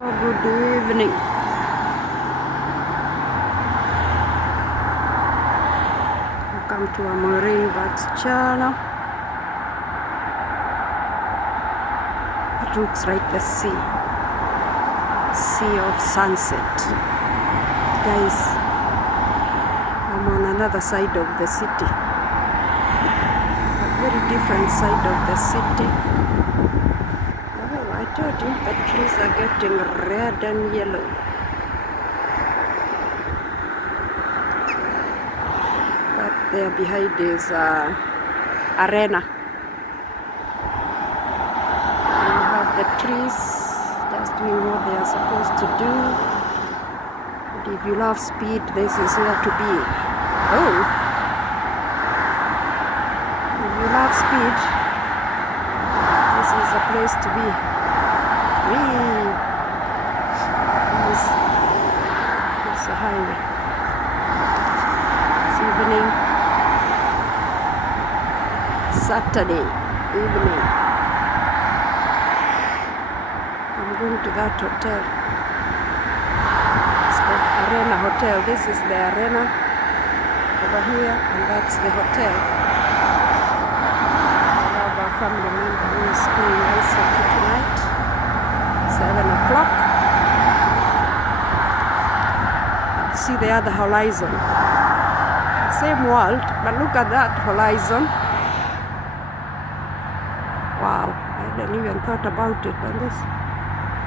Good evening. Welcome to our Marine Birds channel. It looks like the sea of sunset. Guys, I'm on another side of the city. A very different side of the city. Oh, I told you the trees are getting red and yellow. But there behind is arena. You have the trees just doing what they are supposed to do. And if you love speed, this is where to be. Oh, if you love speed, this is a place to be. It's a highway. It's evening. Saturday evening. I'm going to that hotel. It's called Arena Hotel. This is the arena over here, and that's the hotel. I have a family member who is playing ice hockey tonight, 7 o'clock. See the other horizon. Same world, but look at that horizon. Wow, I hadn't even thought about it. And this,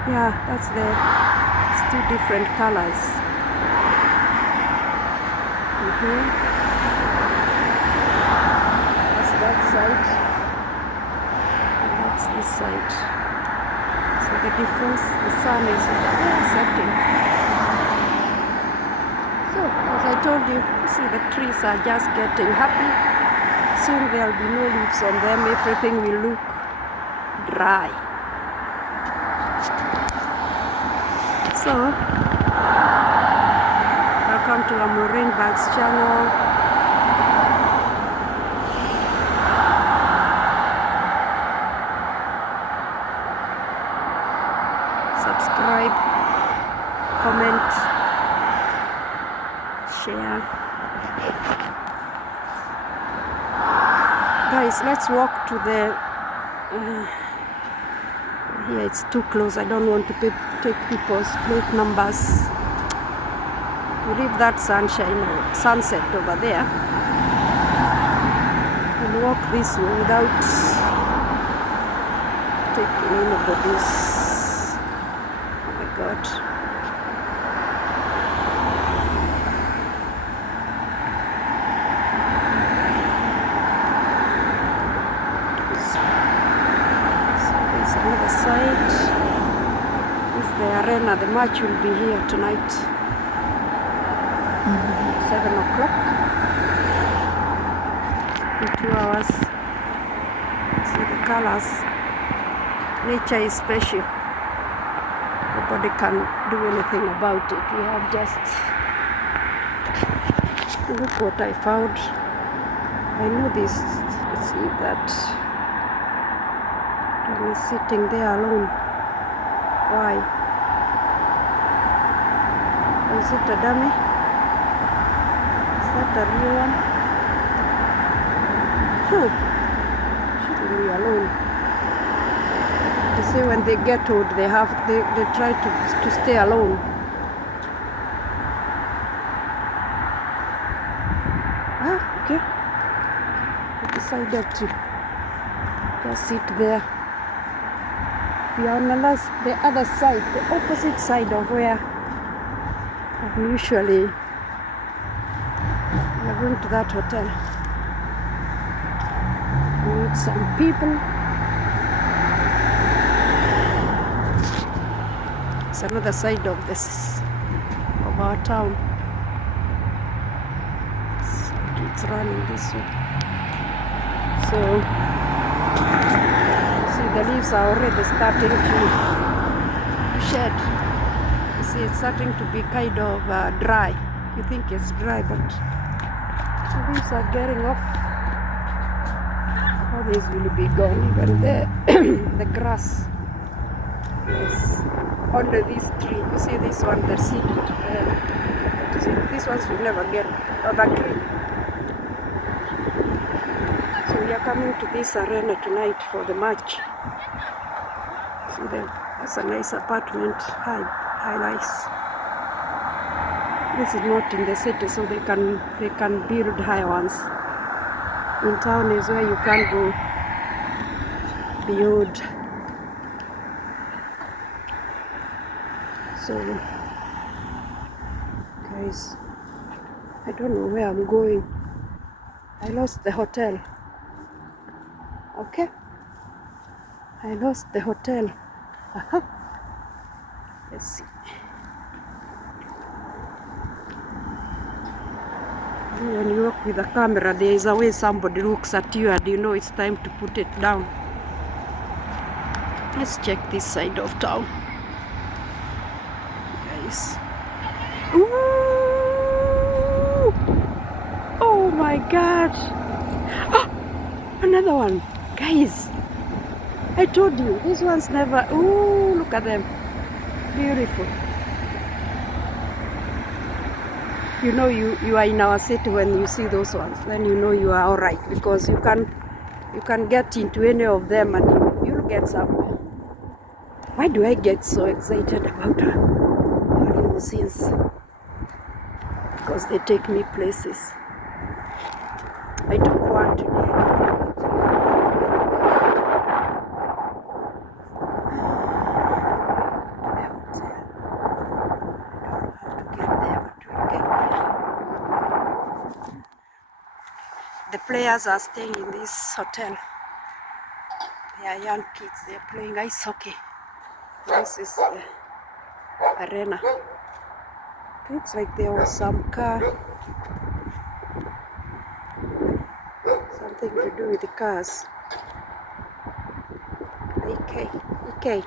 yeah, that's it's two different colors. That's that side, and that's this side. So the difference, the sun is setting. So, as I told you, see the trees are just getting happy. Soon there will be no leaves on them. Everything will look dry. So, welcome to our Marine Birds channel. Subscribe, comment, share. Guys, let's walk to the here it's too close. I don't want to take people's plate numbers. We leave that sunset over there and walk this way without taking anybody's. Oh my God. Another side is the arena. The match will be here tonight, 7 o'clock. In 2 hours. See the colors. Nature is special. Nobody can do anything about it. We have just look what I found. I know this. See that. He's sitting there alone. Why? Is it a dummy? Is that a real one? Shouldn't be alone. They say when they get old, they try to stay alone. Okay. I decided to just sit there. We are on the other side, the opposite side of where I'm usually. We are going to that hotel. We meet some people. It's another side of our town. It's running this way. So. The leaves are already starting to shed. You see, it's starting to be kind of dry. You think it's dry, but the leaves are getting off. All these will be gone. Even the grass. Yes. only this tree. You see this one, the seed. See, these ones will never get the tree. So we are coming to this arena tonight for the match. See them? That's a nice apartment, high rise. This is not in the city, so they can build high ones. In town is where you can't go build. So guys, I don't know where I'm going. I lost the hotel. Okay, I lost the hotel. Let's see. When you walk with a camera, there is a way somebody looks at you and you know it's time to put it down. Let's check this side of town, guys. Ooh! Oh my God! Oh, another one, guys. I told you, these ones never. Ooh, look at them, beautiful. You know you are in our city when you see those ones. Then you know you are all right, because you can get into any of them and you'll get somewhere. Why do I get so excited about limousines? Because they take me places. I took one today. The players are staying in this hotel. They are young kids. They are playing ice hockey. This is the arena. Looks like there was some car. Something to do with the cars. EK.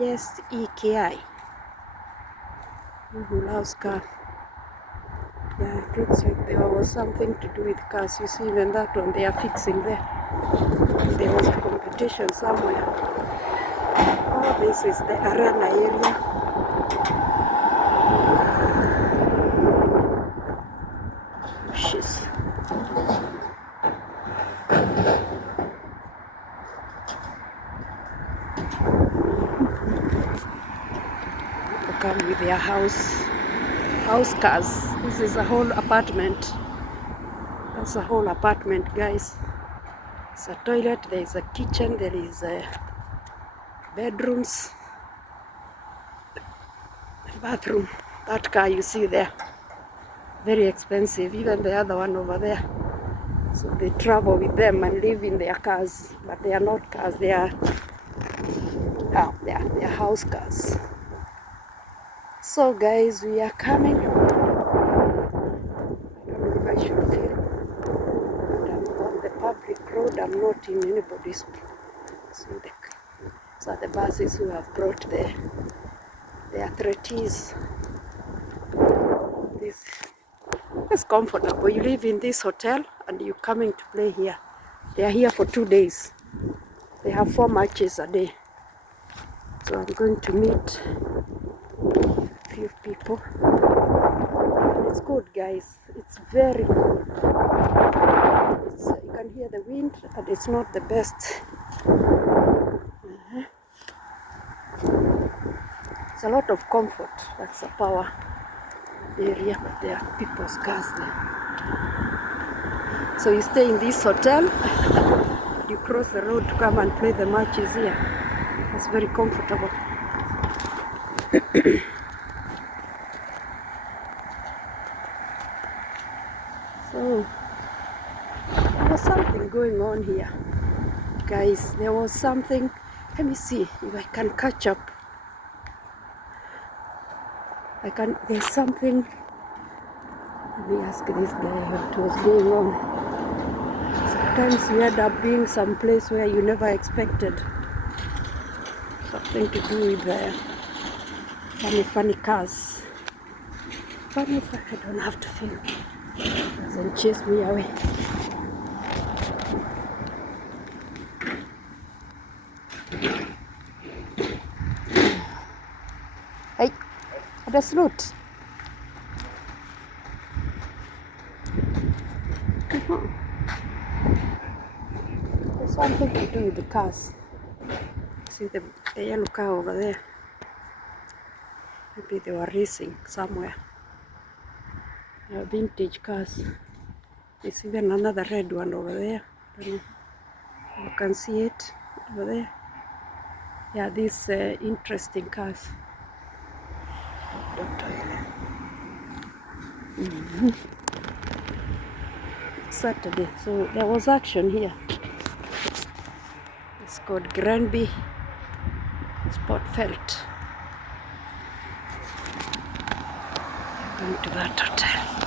Yes, EKI. Who loves car? Yeah, it looks like there was something to do with cars. You see, even that one they are fixing there. There was a competition somewhere. Oh, this is the arena area. Bushes. People come with their house cars. This is a whole apartment. That's a whole apartment, guys. It's a toilet, there is a kitchen, there is bedrooms, a bathroom. That car you see there, very expensive. Even the other one over there. So they travel with them and live in their cars, but they are not cars. They are house cars. So guys, we are coming. I don't know if I should film. I'm on the public road. I'm not in anybody's. So these are the buses who have brought the athletes. This is comfortable. You live in this hotel and you're coming to play here. They are here for 2 days. They have 4 matches a day. So I'm going to meet a few people. And it's good, guys. It's very good. You can hear the wind, and it's not the best. It's a lot of comfort. That's a power area, but there are people's cars there. So you stay in this hotel, you cross the road to come and play the matches here. It's very comfortable. So there was something going on here, guys. There was something. Let me see if I can catch up. There's something. Let me ask this guy what was going on. Sometimes you end up being someplace where you never expected. Something to do with funny cars. Funny, I don't have to film. It doesn't chase me away. The slut. There's something to do with the cars. See the yellow car over there. Maybe they were racing somewhere. Vintage cars. There's even another red one over there. I don't know. You can see it over there. Yeah, these interesting cars. Saturday, so there was action here. It's called Granby Sportfelt. Going to that hotel.